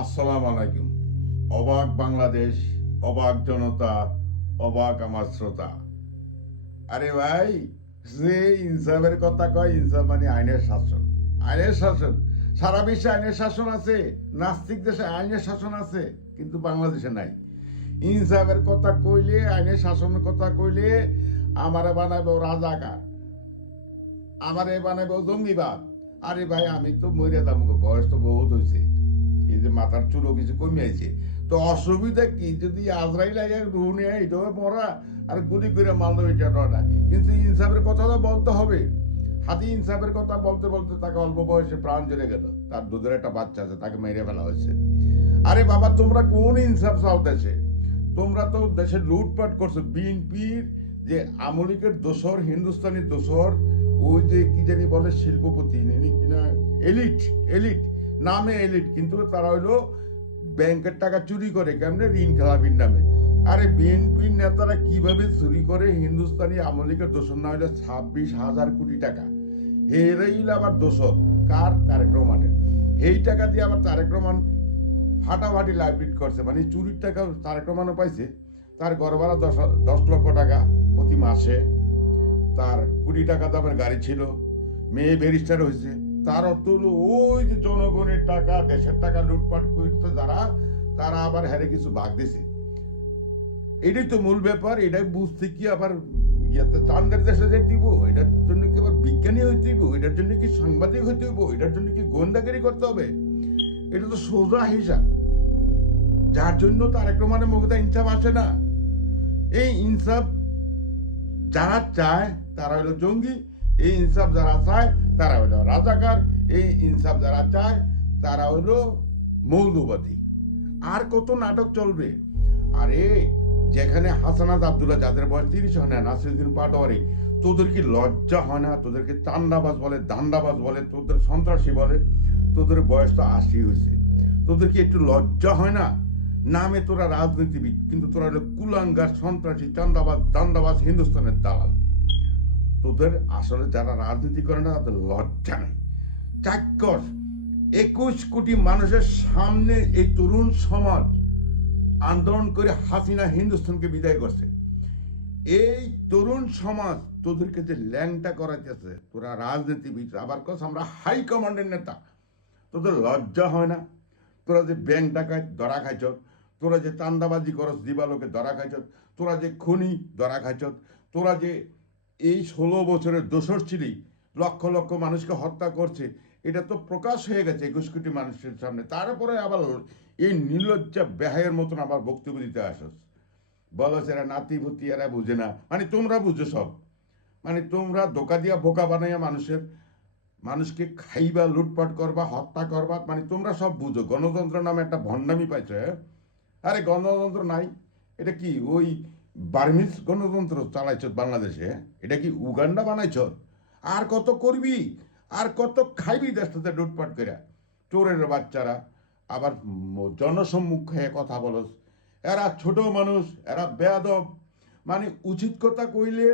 আসসালামু আলাইকুম। অবাক বাংলাদেশ, অবাক জনতা, অবাক আমার শ্রোতা। আরে ভাই, যে ইনসাফের কথা কয়, ইনসাফ মানে আইনের শাসন। আইনের শাসন, সারা বিশ্বে আইনের শাসন আছে। নাস্তিক দেশে আইনের শাসন আছে, কিন্তু বাংলাদেশে নাই। ইনসাফের কথা কইলে, আইনের শাসনের কথা কইলে আমারে বানাইব রাজাকার, আমারে বানাইব জঙ্গিবাদ। আরে ভাই, আমি তো মরে যাবো, বয়স তো বহুত হয়েছে, এই যে মাথার চুলও কিছু কমে আছে। তো অসুবিধা কি যদি আজরাইল আগে রুহ নেয়, এটাও মরা, আর গুলি করে মারলো, এটা না। কিন্তু ইনসাফের কথা তো বলতে হবে। হাদি ইনসাফের কথা বলতে বলতে তাকে অল্প বয়সে প্রাণ চলে গেল। তার দুধের একটা বাচ্চা আছে, তাকে মেরে ফেলা হয়েছে। আরে বাবা, তোমরা কোন ইনসাফ চাও দেশে? তোমরা তো দেশে লুটপাট করছো। বিএনপির যে আমলিকের দোসর, হিন্দুস্তানি দোসর, ওই যে কি জানি বলে শিল্পপতি, এলিট, এলিট নামে এলিট, কিন্তু তারা হইলো ব্যাংকের টাকা চুরি করে কেমনে, ঋণ খেলাপির নামে। আরে বিএনপির নেতারা কিভাবে চুরি করে হিন্দুস্তানি আমলিকের দোসর না হইলে 26,000 কোটি টাকা। হেরাই আবার দোসর কার? তারেক রহমানের। এই টাকা দিয়ে আবার তারেক রহমান ফাটাফাটি লাইব্রেরি করছে, মানে চুরির টাকা তারেক রহমানও পাইছে। তার ঘর ভাড়া 10 লক্ষ টাকা প্রতি মাসে, তার 20 টাকা দামের গাড়ি ছিল, মেয়ে ব্যারিস্টার হয়েছে। তার অর্থ হলো ওই যে জনগণের টাকা, দেশের টাকা লুটপাট করতে যারা, তারা আবার হেরে কিছু ভাগ দিছে। এটাই তো মূল ব্যাপার। এটাই বুঝতে কি আবার ইয়াতে চান্দের দেশে যাইতে হইব? এটার জন্য কি আবার বিজ্ঞানী হইতে হইব? এটার জন্য কি সাংবাদিক হইতে হইব? এটার জন্য কি গোয়েন্দাগিরি করতে হবে? এটা তো সোজা হিসাব, যার জন্য তারেক রহমানের মুখে ইনসাফ আসে না। এই ইনসাফ যারা চায় তারা হলো জঙ্গি, এই ইনসাফ যারা চায় তারা হলো রাজাকার, এই ইনসাফ যারা চায় তারা হলো মৌলবাদী। আর কত নাটক চলবে? আরে যেখানে হাসানাত আব্দুল্লাহ, যাদের বয়স 30 হয় না, নাসিরুদ্দিন পাটোয়ারি, তোদের কি লজ্জা হয় না? তোদেরকে চান্দাবাজ বলে, ধান্দাবাজ বলে, তোদের সন্ত্রাসী বলে। তোদের বয়স তো 80 হয়েছে, তোদের কি একটু লজ্জা হয় না? নামে তোরা রাজনীতিবিদ, কিন্তু তোরা হলো কুলাঙ্গার, সন্ত্রাসী, চান্দাবাজ, দান্দাবাজ, হিন্দুস্তানের দালাল। তোদের আসলে যারা রাজনীতি করে না, তাদের লজ্জা নেই। চাক্ষুষ 21 কোটি মানুষের সামনে এই তরুণ সমাজ আন্দোলন করে হাসিনা হিন্দুস্তানকে বিদায় করছে। এই তরুণ সমাজ তোদেরকে যে ল্যাংটা করাইতেছে, তোরা রাজনীতিবিদ, আবার কস আমরা হাই কমান্ডের নেতা। তোদের লজ্জা হয় না? তোরা যে ব্যাংক ডাকাত ধরা খাইছ, তোরা যে চান্দাবাজি করস, দিবালোকে ধরা খাইছ, তোরা যে খুনি ধরা খাইছ, তোরা যে এই 16 বছরের দোসর ছিলি, লক্ষ লক্ষ মানুষকে হত্যা করছে, এটা তো প্রকাশ হয়ে গেছে 21 কোটি মানুষের সামনে। তারপরে আবার এই নির্লজ্জা বেহায়ের মতন আবার বক্তব্য দিতে আসস, বলো এরা নাতিভূতি, এরা বুঝে না। মানে তোমরা বুঝো সব, মানে তোমরা ধোকা দিয়া বোকা বানাইয়া মানুষকে খাইবা, লুটপাট করবা, হত্যা করবা, মানে তোমরা সব বুঝো। গণতন্ত্র নামে একটা ভণ্ডামি পাইছো। আরে গণতন্ত্র নাই, এটা কি ওই বার্মিজ গণতন্ত্র চালাইছ বাংলাদেশে? এটা কি উগান্ডা বানাইছ? আর কত করবি, আর কত খাইবি দেশটাতে লুটপাট করে? চোরের বাচ্চারা আবার জনসম্মুখে কথা বলস। এরা ছোট মানুষ, এরা বেয়াদব। মানে উচিত কথা কইলে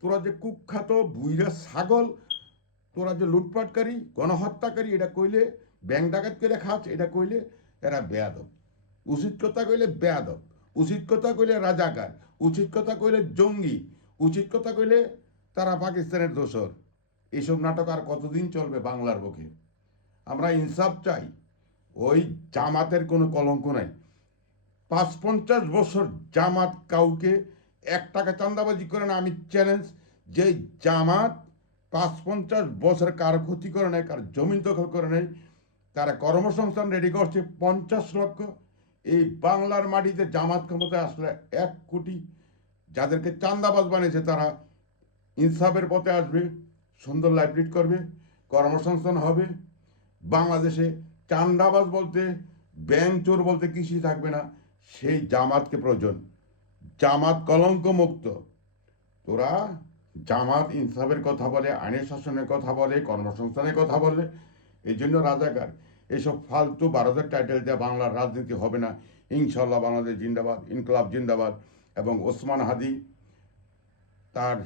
তোরা যে কুখ্যাত বুইরা ছাগল, তোরা যে লুটপাটকারী, গণহত্যাকারী, এটা কইলে, ব্যাংক ডাকাত করে খাচ, এটা কইলে এরা বেয়াদব। উচিত কথা কইলে বেয়াদব, উচিত কথা কইলে রাজাকার, উচিত কথা কইলে জঙ্গি, উচিত কথা কইলে তারা পাকিস্তানের দোসর। এইসব নাটক আর কতদিন চলবে বাংলার বুকে? আমরা ইনসাফ চাই। ওই জামাতের কোনো কলঙ্ক নাই। 50-50 বছর জামাত কাউকে 1 টাকা চান্দাবাজি করে না। আমি চ্যালেঞ্জ, যে জামাত 50-50 বছর কারো ক্ষতি করে নাই, কার জমিন দখল করে নাই, তারা কর্মসংস্থান রেডি করছে 50 লক্ষ। এই বাংলার মাটিতে জামাত ক্ষমতায় আসলে 1 কোটি, যাদেরকে চান্দাবাজ বানিয়েছে তারা ইনসাফের পথে আসবে, সুন্দর লাইফলিড করবে, কর্মসংস্থান হবে। বাংলাদেশে চান্দাবাজ বলতে, ব্যাংক চোর বলতে কিছুই থাকবে না। সেই জামাতকে প্রয়োজন। জামাত কলঙ্ক মুক্ত। তোরা জামাত ইনসাফের কথা বলে, আইনের শাসনের কথা বলে, কর্মসংস্থানের কথা বলে, এই জন্য রাজাকার। এসব ফালতু 12দের টাইটেল দেওয়া বাংলার রাজনীতি হবে না ইনশাল্লাহ। বাংলাদেশ জিন্দাবাদ, ইনকলাব জিন্দাবাদ। এবং ওসমান হাদি, তার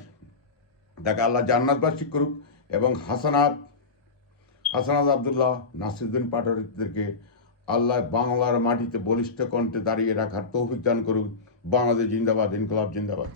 তাকে আল্লাহ জান্নাতবাসী করুক। এবং হাসানাত আবদুল্লাহ, নাসিরুদ্দিন পাটোয়ারিদেরকে আল্লাহ বাংলার মাটিতে বলিষ্ঠ কণ্ঠে দাঁড়িয়ে রাখার তৌফিক দান করুক। বাংলাদেশ জিন্দাবাদ, ইনকলাব জিন্দাবাদ।